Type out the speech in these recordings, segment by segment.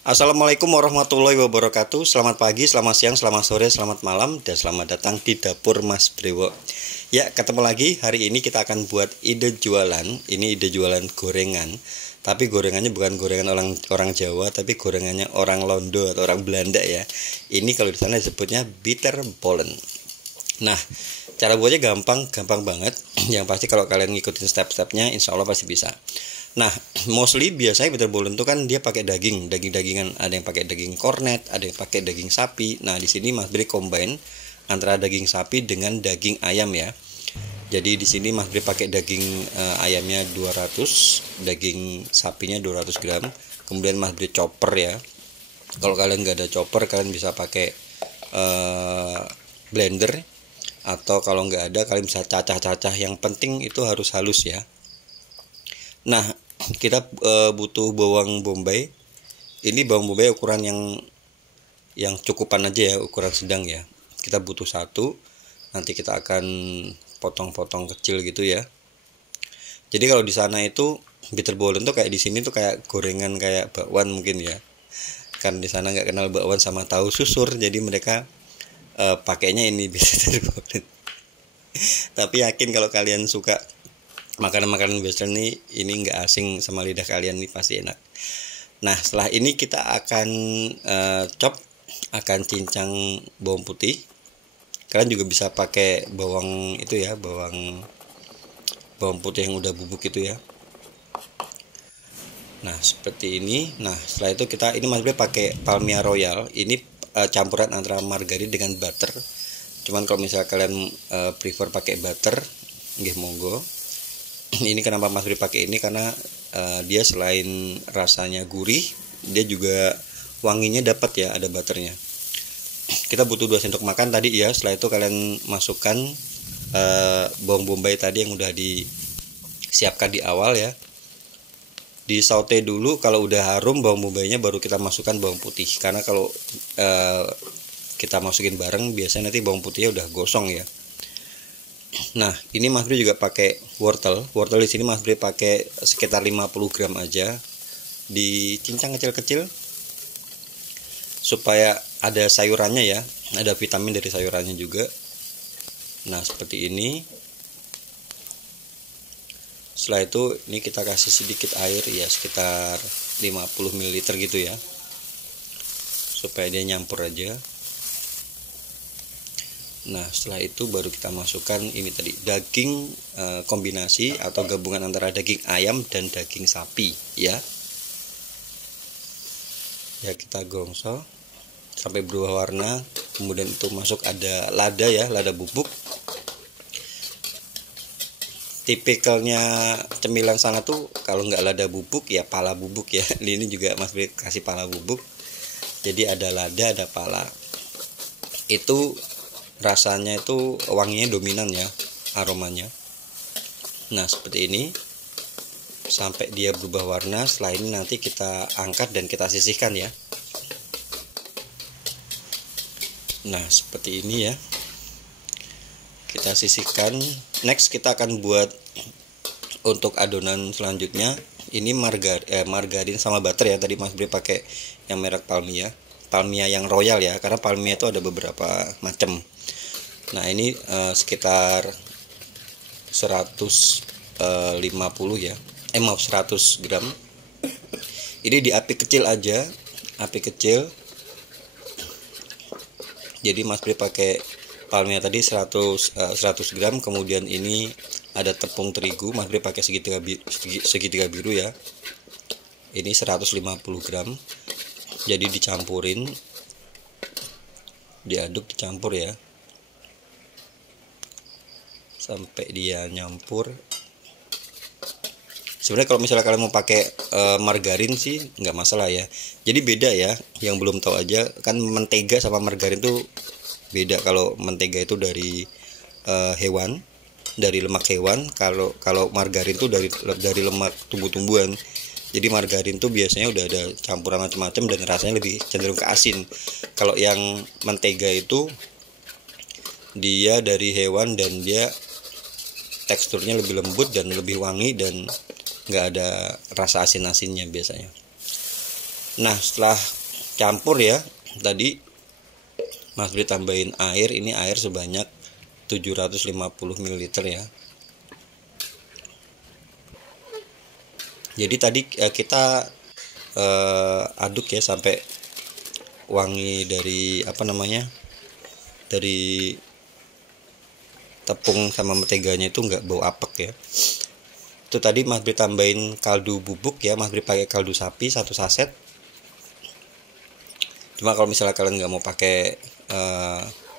Assalamualaikum warahmatullahi wabarakatuh. Selamat pagi, selamat siang, selamat sore, selamat malam, dan selamat datang di dapur Mas Brewo. Ya, ketemu lagi. Hari ini kita akan buat ide jualan. Ini ide jualan gorengan. Tapi gorengannya bukan gorengan orang Jawa, tapi gorengannya orang Londo atau orang Belanda ya. Ini kalau di sana disebutnya bitterballen. Nah, cara buatnya gampang banget. Yang pasti kalau kalian ngikutin step-stepnya, insya Allah pasti bisa. Nah, mostly biasanya bitterballen itu kan dia pakai daging-dagingan. Ada yang pakai daging kornet, ada yang pakai daging sapi. Nah, di sini Mas Bri combine antara daging sapi dengan daging ayam ya. Jadi di sini Mas Bri pakai daging ayamnya 200, daging sapinya 200 gram. Kemudian Mas Bri chopper ya. Kalau kalian nggak ada chopper, kalian bisa pakai blender, atau kalau nggak ada kalian bisa cacah-cacah. Yang penting itu harus halus ya. Nah, kita butuh bawang bombay. Ini bawang bombay ukuran yang cukupan aja ya, ukuran sedang ya. Kita butuh satu. Nanti kita akan potong-potong kecil gitu ya. Jadi kalau di sana itu bitterballen tuh kayak di sini tuh kayak gorengan kayak bakwan mungkin ya. Kan di sana nggak kenal bakwan sama tahu susur, jadi mereka pakainya ini bitterballen. Tapi yakin kalau kalian suka makanan-makanan western ini nggak asing sama lidah kalian, nih pasti enak. Nah, setelah ini kita akan akan cincang bawang putih. Kalian juga bisa pakai bawang itu ya, bawang putih yang udah bubuk itu ya. Nah, seperti ini. Nah, setelah itu ini Mas Bre pakai Palmia Royal. Ini campuran antara margarin dengan butter. Cuman kalau misalnya kalian prefer pakai butter, nggih monggo. Ini kenapa Mas Bri pakai ini, karena dia selain rasanya gurih, dia juga wanginya dapat ya, ada butternya. Kita butuh 2 sendok makan tadi ya. Setelah itu kalian masukkan bawang bombay tadi yang udah disiapkan di awal ya. Di saute dulu, kalau udah harum bawang bombaynya baru kita masukkan bawang putih. Karena kalau kita masukin bareng biasanya nanti bawang putihnya udah gosong ya. Nah, ini Mas Bri juga pakai wortel. Wortel di sini Mas Bri pakai sekitar 50 gram aja. Dicincang kecil-kecil supaya ada sayurannya ya, ada vitamin dari sayurannya juga. Nah, seperti ini. Setelah itu ini kita kasih sedikit air ya, sekitar 50 ml gitu ya. Supaya dia nyampur aja. Nah, setelah itu baru kita masukkan ini tadi daging kombinasi atau gabungan antara daging ayam dan daging sapi ya. Ya, kita gongso sampai berubah warna. Kemudian itu masuk ada lada ya, lada bubuk. Tipikalnya cemilan sana tuh kalau nggak lada bubuk ya pala bubuk ya. Ini juga Mas Bri kasih pala bubuk. Jadi ada lada, ada pala. Itu rasanya itu wanginya dominan ya, aromanya. Nah, seperti ini sampai dia berubah warna. Setelah ini nanti kita angkat dan kita sisihkan ya. Nah, seperti ini ya, kita sisihkan. Next kita akan buat untuk adonan selanjutnya. Ini margarin sama butter ya. Tadi Mas Bri pakai yang merek Palmia yang royal ya, karena Palmia itu ada beberapa macam. Nah, ini sekitar 150 ya. 100 gram. Ini di api kecil aja, api kecil. Jadi Mas Bri pakai Palmia tadi 100 gram, kemudian ini ada tepung terigu, Mas Bri pakai segitiga biru ya. Ini 150 gram. Jadi dicampurin, diaduk, dicampur ya, sampai dia nyampur. Sebenarnya kalau misalnya kalian mau pakai margarin sih nggak masalah ya. Jadi beda ya, yang belum tahu aja kan, mentega sama margarin tuh beda. Kalau mentega itu dari hewan, dari lemak hewan. Kalau margarin tuh dari lemak tumbuh-tumbuhan. Jadi margarin tuh biasanya udah ada campuran macam-macam dan rasanya lebih cenderung ke asin. Kalau yang mentega itu dia dari hewan dan dia teksturnya lebih lembut dan lebih wangi dan nggak ada rasa asin-asinnya biasanya. Nah setelah campur ya, tadi Mas Bri tambahin air. Ini air sebanyak 750 ml ya. Jadi tadi kita aduk ya sampai wangi dari dari tepung sama menteganya itu nggak bau apek ya. Itu tadi Mas Bri tambahin kaldu bubuk ya. Mas Bri pakai kaldu sapi 1 saset. Cuma kalau misalnya kalian nggak mau pakai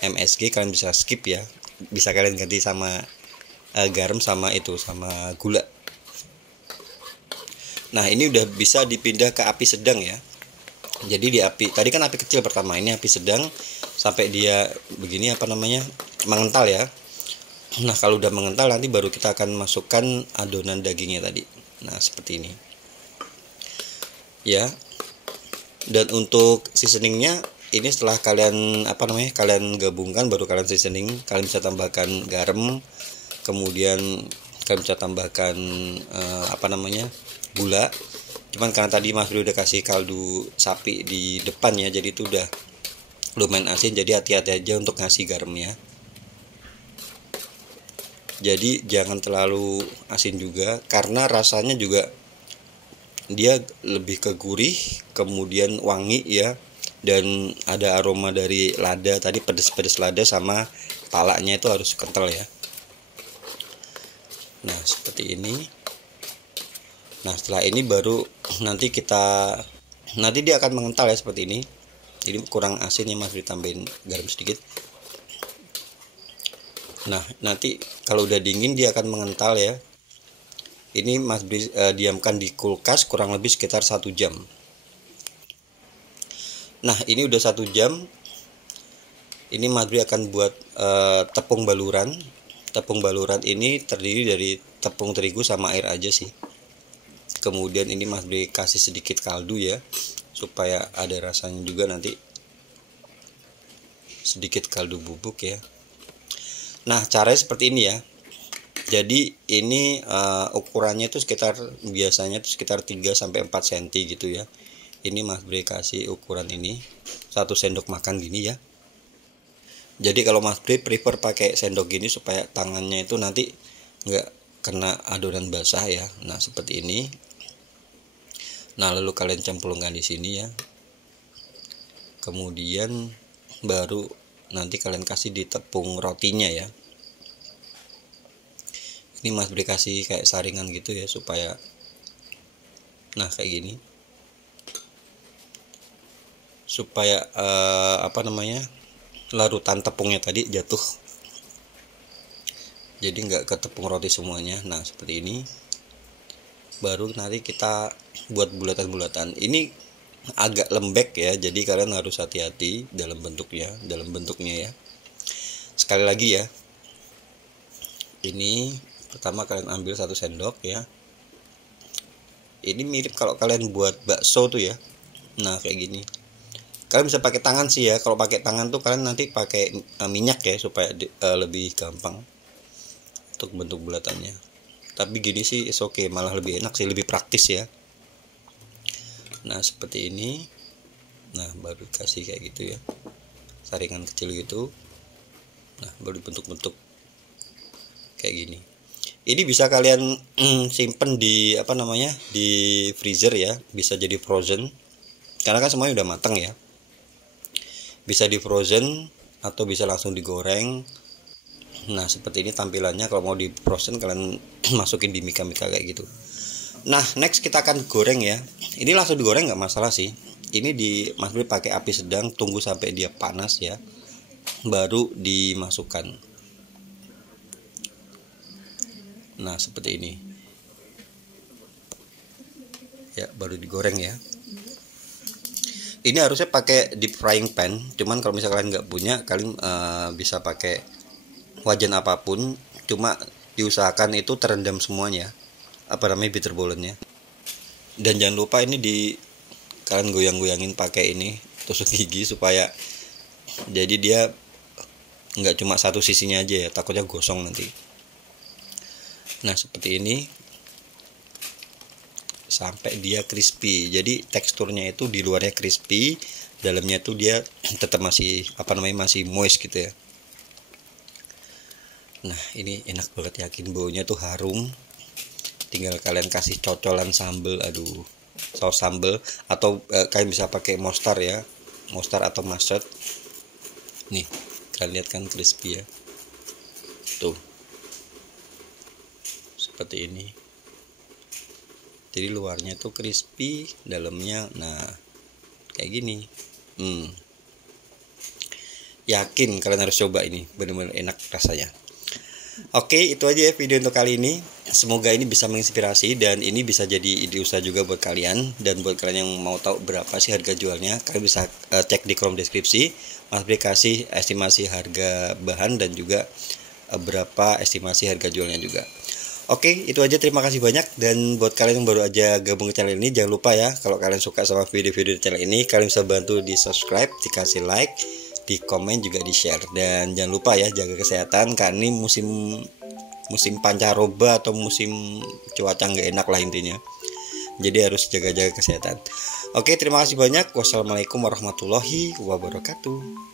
MSG, kalian bisa skip ya. Bisa kalian ganti sama garam sama gula. Nah ini udah bisa dipindah ke api sedang ya. Jadi tadi kan api kecil pertama, ini api sedang sampai dia begini mengental ya. Nah kalau udah mengental nanti baru kita akan masukkan adonan dagingnya tadi. Nah seperti ini ya. Dan untuk seasoningnya ini setelah kalian kalian gabungkan baru kalian seasoning. Kalian bisa tambahkan garam, kemudian kalian bisa tambahkan gula. Cuman karena tadi Mas Bri udah kasih kaldu sapi di depan ya, jadi itu udah lumayan asin, jadi hati-hati aja untuk ngasih garamnya. Jadi jangan terlalu asin juga, karena rasanya juga dia lebih ke gurih, kemudian wangi ya, dan ada aroma dari lada tadi, pedes-pedes lada sama palanya itu harus kental ya. Nah seperti ini. Nah setelah ini baru nanti dia akan mengental ya seperti ini. Ini kurang asin ya, Mas Bri tambahin garam sedikit. Nah nanti kalau udah dingin dia akan mengental ya. Ini Mas Bri diamkan di kulkas kurang lebih sekitar 1 jam. Nah ini udah 1 jam. Ini Mas Bri akan buat tepung baluran. Tepung baluran ini terdiri dari tepung terigu sama air aja sih. Kemudian ini Mas Bri kasih sedikit kaldu ya, supaya ada rasanya juga nanti. Sedikit kaldu bubuk ya. Nah caranya seperti ini ya. Jadi ini ukurannya itu biasanya sekitar 3-4 cm gitu ya. Ini Mas Bri kasih ukuran ini 1 sendok makan gini ya. Jadi kalau Mas Bri prefer pakai sendok gini supaya tangannya itu nanti nggak kena adonan basah ya. Nah seperti ini. Nah lalu kalian cemplungkan di sini ya. Kemudian baru nanti kalian kasih di tepung rotinya ya. Ini Mas Bri kasih kayak saringan gitu ya, supaya kayak gini, supaya larutan tepungnya tadi jatuh, jadi nggak ke tepung roti semuanya. Nah seperti ini. Baru nanti kita buat bulatan-bulatan. Ini agak lembek ya, jadi kalian harus hati-hati dalam bentuknya ya. Sekali lagi ya, ini pertama kalian ambil 1 sendok ya. Ini mirip kalau kalian buat bakso tuh ya. Nah kayak gini. Kalian bisa pakai tangan sih ya. Kalau pakai tangan tuh kalian nanti pakai minyak ya, supaya lebih gampang untuk bentuk bulatannya. Tapi gini sih oke, malah lebih enak sih, lebih praktis ya. Nah seperti ini. Nah baru kasih kayak gitu ya, saringan kecil gitu. Nah baru bentuk-bentuk kayak gini. Ini bisa kalian simpen di di freezer ya, bisa jadi frozen karena kan semuanya udah matang ya. Bisa di frozen atau bisa langsung digoreng. Nah seperti ini tampilannya. Kalau mau di frozen kalian masukin di mika-mika kayak gitu. Nah next kita akan goreng ya. Ini langsung digoreng nggak masalah sih. Ini Mas Bri pakai api sedang, tunggu sampai dia panas ya, baru dimasukkan. Nah seperti ini ya, baru digoreng ya. Ini harusnya pakai deep frying pan, cuman kalau misalnya kalian nggak punya, kalian bisa pakai wajan apapun, cuma diusahakan itu terendam semuanya bitterballennya. Dan jangan lupa ini kalian goyang-goyangin pakai ini tusuk gigi, supaya jadi dia nggak cuma satu sisinya aja ya, takutnya gosong nanti. Nah seperti ini. sampai dia crispy. Jadi teksturnya itu di luarnya crispy, dalamnya tuh dia tetap masih masih moist gitu ya. Nah ini enak banget, yakin baunya tuh harum. Tinggal kalian kasih cocolan sambel, aduh, saus sambel, atau kalian bisa pakai monster ya, monster atau mustard. Nih kalian lihat kan crispy ya, tuh seperti ini. Jadi luarnya tuh crispy, dalamnya nah kayak gini. Yakin kalian harus coba, ini bener-bener enak rasanya. Oke, itu aja ya video untuk kali ini. Semoga ini bisa menginspirasi dan ini bisa jadi ide usaha juga buat kalian. Dan buat kalian yang mau tahu berapa sih harga jualnya, kalian bisa cek di kolom deskripsi. Mas Bri kasih estimasi harga bahan dan juga berapa estimasi harga jualnya juga. Oke, itu aja, terima kasih banyak. Dan buat kalian yang baru aja gabung ke channel ini, jangan lupa ya, kalau kalian suka sama video-video di channel ini, kalian bisa bantu di subscribe, dikasih like, di komen, juga di share. Dan jangan lupa ya, jaga kesehatan, karena ini musim pancaroba atau musim cuaca nggak enak lah intinya. Jadi harus jaga-jaga kesehatan. Oke, terima kasih banyak. Wassalamualaikum warahmatullahi wabarakatuh.